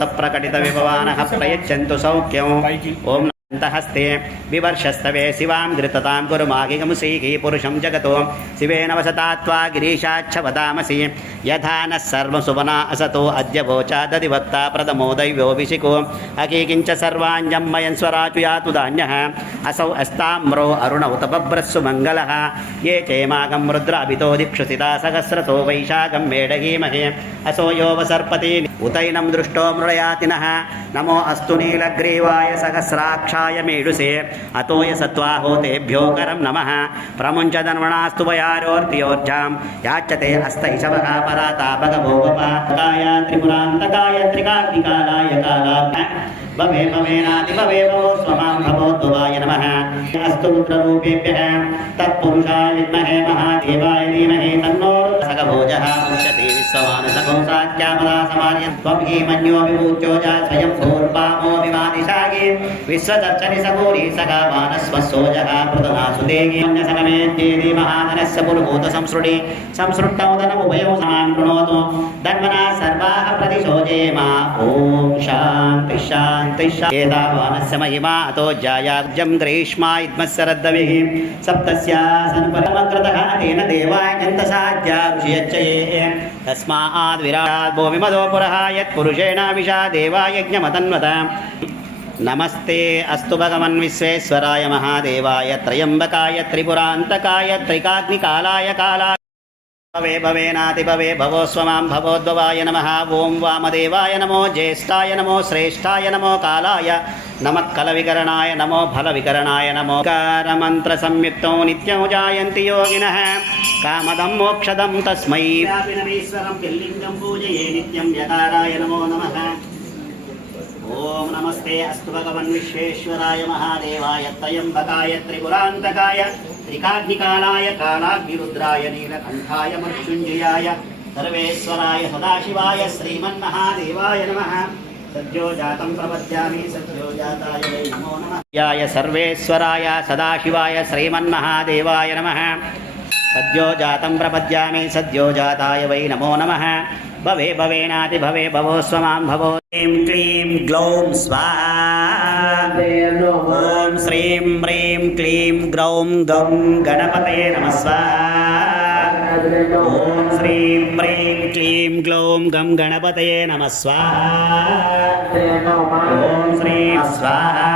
प्रकटित विभवानः प्रयच्छन्तु सौख्यम् ओम हस्ते विवर्षस्तवे शिवां घृततां गुरुमागिगमुसीः पुरुषं जगतो शिवेन वसतात्वा गिरीशाच्छवदामसि यथा नः सर्वसुवना असतो अद्य वोचादधिवक्ता प्रथमो दैव्योऽभिषिको अकीकिञ्च सर्वाञ्जं मयन् स्वराचु यातु धान्यः असौ अस्ताम्रो अरुण उत बभ्रस्सु मङ्गलः ये चेमागं रुद्राभितो दिक्षुसिता सहस्रसो वैशाखं मेढगीमहे असो यो वसर्पति उतैनं दृष्टो मृळयातिनः नमो अस्तु नीलग्रीवाय सहस्राक्षाय मेडुसे अतोय सत्वाहोतेभ्यो करं नमः प्रमुञ्चदन्वणास्तु वयारोर्तियोर्जां याच्यते हस्तैषवः पराता भगवोपपाकाय त्रिपुरान्तकाय त्रिकाग्निकालाय कालाभ्य भवे भवेनाति भवे भवो स्वमां भवोद्भवाय नमः अस्तु रुद्ररूपेभ्यः तत्पुरुषाय विद्महे महादेवाय धीमहि तन्नो सखभोजः मुच्यते विश्वमानसखो साख्यामदा समार्यत्वं मन्यो विभूत्योजा स्वयं भूर्वामो विवादिशागे विश्वदर्शनि सघोरी सखावानस्वसोजः पृतनासुदेगी अन्यसकमेत्येति महाधनस्य पुरुभूत संसृडि संसृष्टौदनमुभयो समां कृणोतु धन्वना सर्वाः प्रतिशोजेमा ॐ शान्ति शान्ति एतावानस्य महिमा अतो जायाब्जं ग्रीष्मा इद्मस्सरद्दविः सप्तस्यासनुपरमकृतः तेन देवाय जन्तसाध्या ऋषियच्चये तस्माद् विराट् भूमिमदो पुरः यत्पुरुषेण विशा देवायज्ञमतन्वत नमस्ते अस्तु भगवन् विश्वेश्वराय महादेवाय त्रयम्बकाय त्रिपुरान्तकाय त्रिकाग्निकालाय कालाय भवे भवेनाति भवे भवो स्वमां भवोद्भवाय नमः ॐ वामदेवाय नमो ज्येष्ठाय नमो श्रेष्ठाय नमो कालाय नमः कलविकरणाय नमो फलविकरणाय नमो कारमन्त्रसंयुक्तो नित्यं जायन्ति योगिनः कामदं मोक्षदं तस्मै ईश्वरं पिल्लिङ्गं पूजये नित्यं यकाराय नमो नमः ओम नमस्ते अस्तु भगवन् विश्वेश्वराय महादेवाय त्र्यम्बकाय त्रिपुरान्तकाय त्रिकाग्निकालाय कालाग्निरुद्राय नीलकण्ठाय मृत्युञ्जयाय सर्वेश्वराय सदाशिवाय श्रीमन्महादेवाय नमः सद्यो जातं प्रपद्यामि सद्यो जाताय वै नमो नमः याय सर्वेश्वराय सदाशिवाय श्रीमन्महादेवाय नमः सद्यो जातं प्रपद्यामि सद्यो जाताय वै नमो नमः भवे भवेनाति भवे भवो स्वमां भवो ह्रीं क्लीं ग्लौं स्वाहा ॐ श्रीं ह्रीं क्लीं ग्लौं गं गणपतये नमः स्वाहा ॐ श्रीं ह्रीं क्लीं ग्लौं गं गणपतये नमः स्वाहा ॐ श्रीं स्वाहा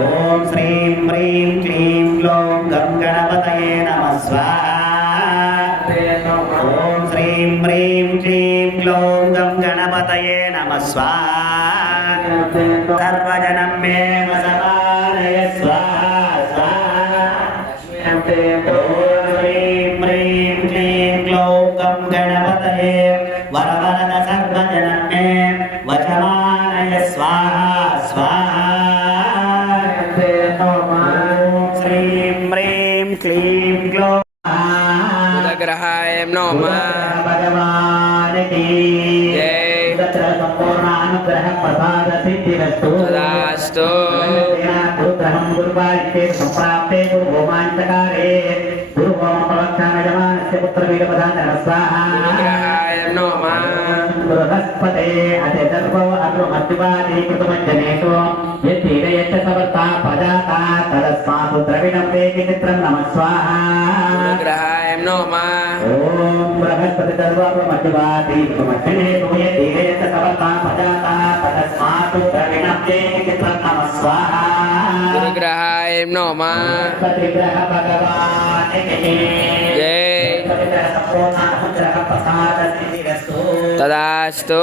ॐ श्रीं ह्रीं क्लीं ग्लौं गं गणपतये नमः स्वाहा ॐ श्रीं ह्रीं क्लीं ग्लौं गं गणपतये नमः स्वाहा सर्वजनं मे वसमानय स्वाहा स्वाहा ॐ श्रीं ह्रीं क्लीं ग्लौं गं गणपतये वरवरद सर्वजनं मे वशमानय स्वाहा स्वाहा ॐ श्रीं ह्रीं क्लीं ग्लौं ग्रहाय नमः भगवान की जय संपूर्णानुग्रह प्रसाद सिद्धिरस्तु तदास्तु गुरुग्रहं गुरुवायुते संप्राप्ते गुरुहोमान्तकारे गुरुहोम प्रवक्षानयमानस्य पुत्रवीरपदानः स्वाहा ग्रहाय नमः बृहस्पते अतिदर्भो अग्रमद्विवादी कृतमञ्जनेषु यद्धिरयच्च सवर्ता पदाता तदस्मासु द्रविणं वेति चित्रं नमः स्वाहा ग्रहाय नमः ओम बृहस्पति सर्वमद्वादी कृतमञ्जनेषु यद्धिरयच्च सवर्ता पदाता तदस्मासु द्रविणं वेति चित्रं नमः स्वाहा गुरुग्रहाय नमः प्रतिग्रह भगवान की जय संपूर्णानुग्रह प्रसाद सिद्धिरस्तु तदास्तु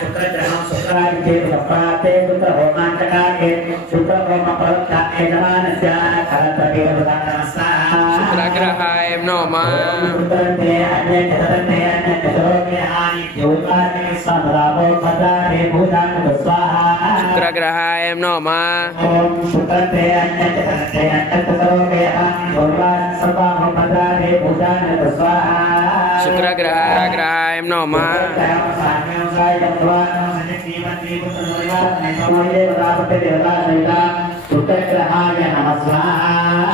शुक्रग्रहं शुक्रादित्ये संप्राप्ते शुक्रहोमान्तकारे शुक्रहोम प्रवक्षानयमानस्य करतवीरपदानः स्वाहा शुक्रग्रहाय नमः शुक्रग्रहाय नमः शुक्रग्रहाय नमः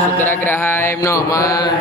शुक्रग्रहाय नमः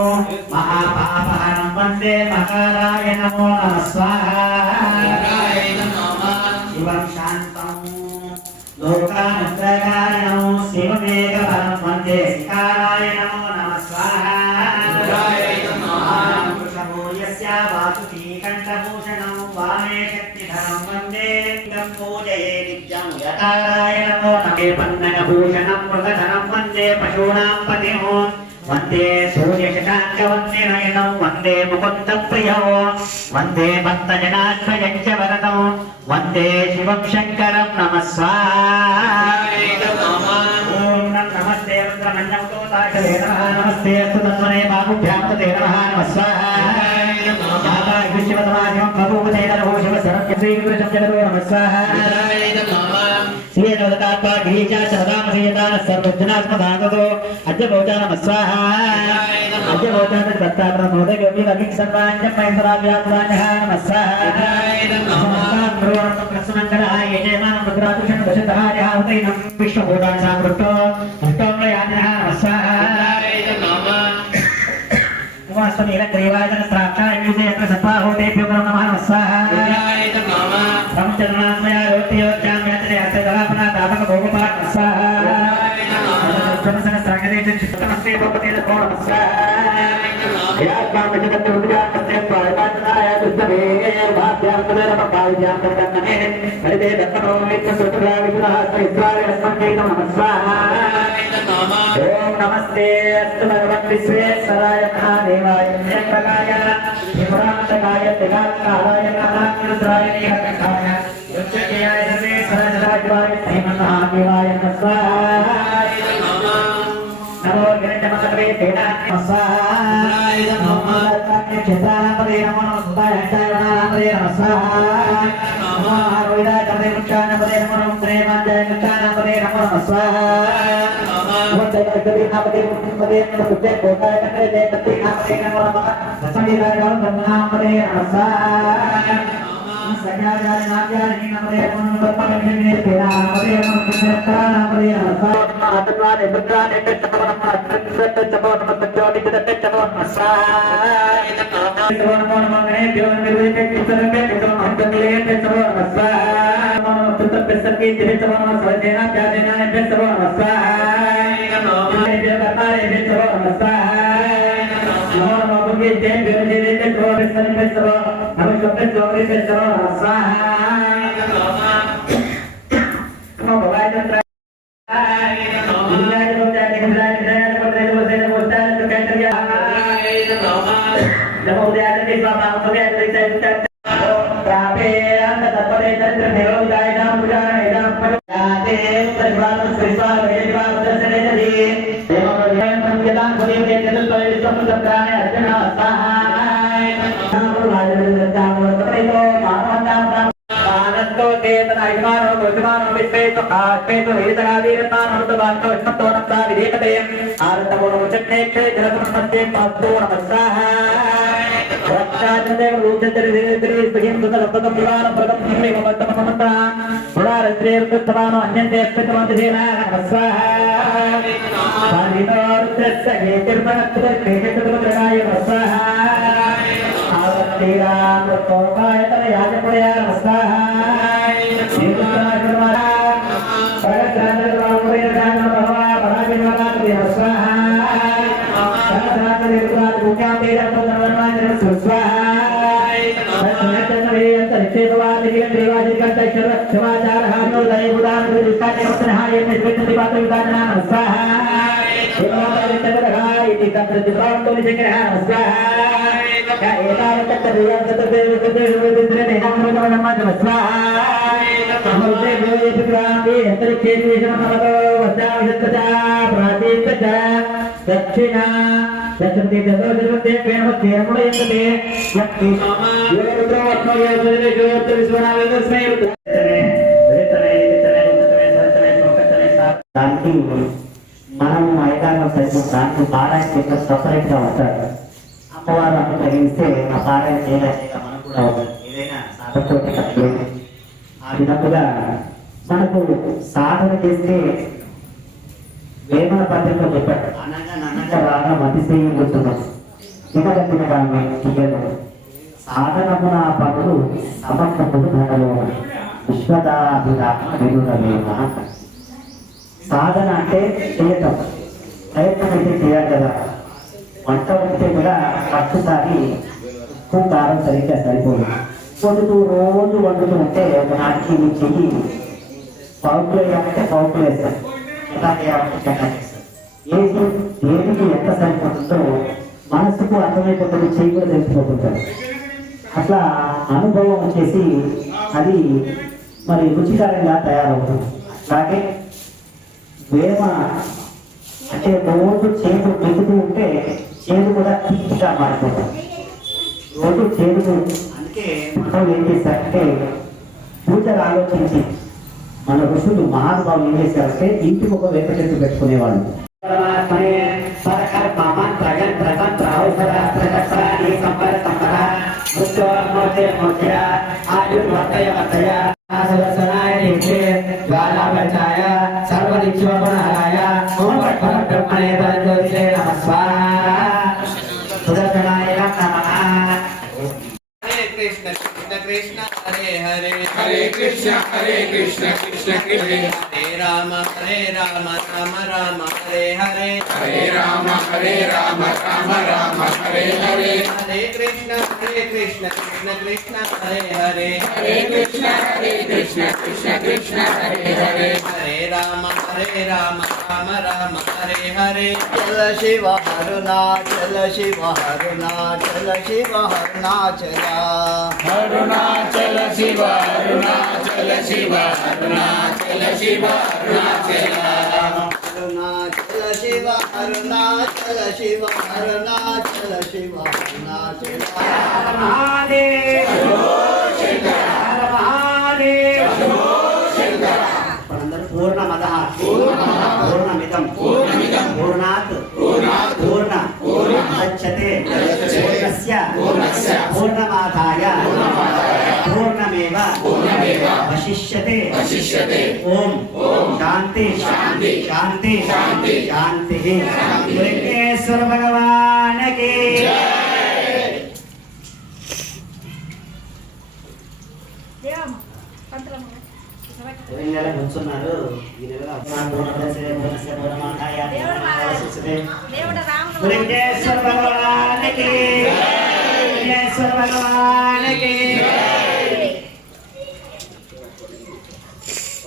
వందే మకారాయ నమో నమః స్వాహా శివం శాంతం లోకానుగ్రహాయ శివమేకవరం వందే శిఖారాయ నమో నమః స్వాహా కంఠభూషణం వామే శక్తిధరం వందే పూజయే నిత్యం యకారాయ నమో నమే పన్నగభూషణం మృగధరం వందే పశూనాం పతిం వందే సూర్యశశాంకవందినయనం వందే ముకుందప్రియో వందే భక్తజనాశ్రయం చ వరదం వందే శివం శంకరం నమః స్వాహా ఓం నమస్తే రుద్రమన్యం తోతాకలే నమః నమస్తే అస్తు తన్మనే బాహుభ్యాం తే నమః నమః స్వాహా విశ్వతమాజం బహుమతే నమో శివ శరణ్య శ్రీకృష్ణ జగదో నమః స్వాహా శ్రీయనోదతాత్మా గీచా సదామసేతాన సర్వజ్ఞాస్మదానదో అద్యభౌచా నమః స్వాహా అద్యభౌచా దత్తాత్మ మోదే గోపి లక్ష్మీ సర్వాణ్యం మహేంద్రావ్యాత్వాన్యః నమః స్వాహా నమః ప్రసన్నకరాయ జయమాన ముద్రాతుషణ దశతహార్యః ఉదైనం విశ్వభూతాన్ సామృతో అష్టోమ్రయాన్యః నమః స్వాహా వాస్తవీల గ్రీవాయన శ్రాక్షాయుజేత సత్వాహోతేభ్యో నమః స్వాహా బ్రహ్మచర్మాత్మయ రోత్యోజ్జామ్యత్రే అర్థగలాపన దాపక భోగపాఠ స్వాహా బ్రహ్మసన శ్రాగదేశ చిత్తమస్తే భోగతే నమో నమః స్వాహా యాత్మామజగత్తు ఉద్యాపస్తే స్వాయపాఠనాయ దుష్టవేగే భాగ్యాంతరే నమః భాగ్యాంతకన్ననే హరిదే దత్తనో నిత్య సుతులా విగ్రహ శ్రీస్వామి రస్మకే నమః స్వాహా ఓం నమస్తే అస్తు భగవన్ విశ్వేశ్వరాయ మహాదేవాయ జ్ఞానప్రదాయ త్రిపురాంతకాయ త్రికాలాయ మహారుద్రాయ నీలకంఠాయ రుద్రకేయాయ సర్వేశ్వరాయ శ్రీమన్మహాదేవాయ నమః స్వాహా నమో గిరిజమసర్వే తేనాయ స్వాహా నమో క్షేత్రానాపదే నమో నమః సుతాయంటాయనాపదే నమః స్వాహా నమో ఆరోయిదాయ కర్దే వృక్షానాపదే నమో నమః ప్రేమాంజాయ వృక్షానాపదే నమో నమః స్వాహా నాపదే ముఖ్యపదే నమః సుజయ కోటాయ కర్దే నాపదే నమో నమః సంగీతాయ బ్రహ్మనాపదే నమః స్వాహా సజ్ఞాయాయ నాప్యాయ నాపదే నమో నమః పరమేశ్వరే తేనాపదే నమః కృష్ణానాపదే నమః స్వాహా ఆత్మానే బుద్ధానే తత్తమో నమః తత్తమో నమః తత్తమో నమః స్వాహా నమో నమః దేవ నిర్వేదే చిత్తరమే నమో అంతలే తత్తమో నమః స్వాహా నమో తత్తపెసకి తిరితమో నమః స్వజేనా త్యాజేనా తత్తమో నమః స్వాహా నమో దేవతాయ తత్తమో నమః స్వాహా నమో నమః భగే జయ విరజే తత్తమో తత్తమో నమః శబ్ద జోరి తత్తమో నమః స్వాహా నమో భవాయ తంత్ర దక్షిణ దక్షిణతే దశోజనతే పేనమతే రమణయంతే యక్తి యోగత్రవత్మ యోగజనే యోగత్ర విశ్వనామస్మై దానికి మనం ఐదారు సైతం దానికి పారాయణ చేసిన సపరేట్ గా ఉంటారు. అమ్మవారు అన్ని తగిలిస్తే ఆ పారాయణ చేయలేక మనకు కూడా ఏదైనా సాధనతో ఆ విధముగా మనకు సాధన చేస్తే వేమన పద్ధతిలో చెప్పాడు అనగా నన్నగా రాగా మతి గుర్తున్నాం. తినగట్టిన కానీ తీయను సాధనమున పనులు సమర్థముడు ధరలో విశ్వదాభిరామ వినురమేమ. సాధన అంటే చేయటం, ప్రయత్నం అయితే చేయాలి కదా. వంట వండితే కూడా ఒక్కసారి ఉప్పు కారం సరిగ్గా సరిపోదు. వండుతూ రోజు వండుతూ ఉంటే నాటికి నీ చెయ్యి పౌకులు వేయాలంటే పౌకులు వేస్తాం, ఎలా వేయాలంటే ఎలా చేస్తాం. ఏది దేనికి ఎంత సరిపోతుందో మనసుకు అర్థమైపోతుంది, చెయ్యి కూడా తెలిసిపోతుంటారు. అట్లా అనుభవం వచ్చేసి అది మరి రుచికరంగా తయారవుతుంది. అలాగే వేమ అంటే రోజు చేదు మెతుకుతూ ఉంటే చేదు కూడా తీపిగా మారిపోతుంది. రోజు చేదు. అందుకే మనం ఏం చేశారంటే పూజలు ఆలోచించి మన ఋషులు మహానుభావులు ఏం చేశారంటే ఇంటికి ఒక వేప చెట్టు పెట్టుకునేవాళ్ళు. कृष्ण हरे हरे हरे कृष्ण कृष्ण कृष्ण हरे राम राम राम हरे हरे राम राम हरे हरे हरे कृष्ण कृष्ण कृष्ण हरे हरे कृष्ण कृष्ण कृष्ण हरे हरे हरे राम राम राम हरे हरे चल शिव अरुणाचल शिव अरुणाचल शिव अरुणाचल अरुणाचल शिव अरुणाचल शिव अरुणाचल शिव अरुणाचल अरुणाचल शिव अरुणाचल शिव अरुणाचल शिव अरुणाचल महादेव पूर्णमदः पूर्णमिदं पूर्णात् पूर्णमुदच्यते पूर्णस्य पूर्णमादाय पूर्णमेव वशिष्यते ओम शांति शांति शांतिः वेंकटेश्वर भगवान की కూర్చున్నారు. ఈ నెలలో వెంకటేశ్వర భగవానికి వెంకటేశ్వర భగవానికి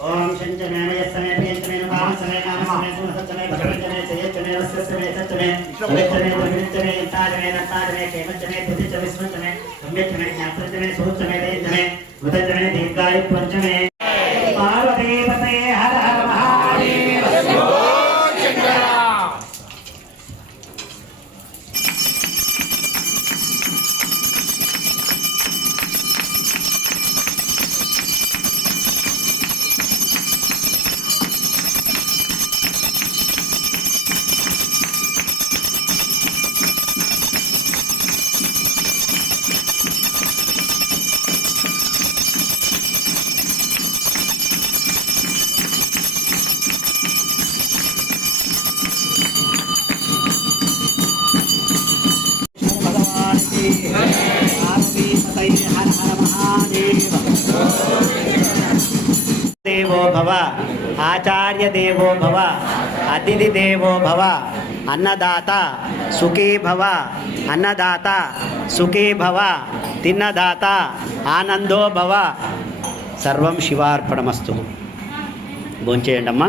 ఓం శంచమేన యస్సమే ప్రియంచమేన భావసమే నామసమే సుమసచ్చమే భగవంచమే జయచ్చమే వస్సమే సచ్చమే పవిత్రమే దుర్విచ్చమే ఇంతాజమే నంతాజమే కేమచ్చమే తుతిచ్చమే స్మృతమే సంయచ్చమే జ్ఞాపచ్చమే సూచ్చమే దైత్యమే మృతచ్చమే దీర్ఘాయుత్వంచమే పార్వతీపతే హర హర మహాదేవ देवो भव आचार्य देवो भव अतिथि देवो भव अन्नदाता सुखी भव अन्नदाता सुखी भव तिन्नदाता आनंदो भव सर्वं शिवार्पणमस्तु भोंचेयंडम्मा।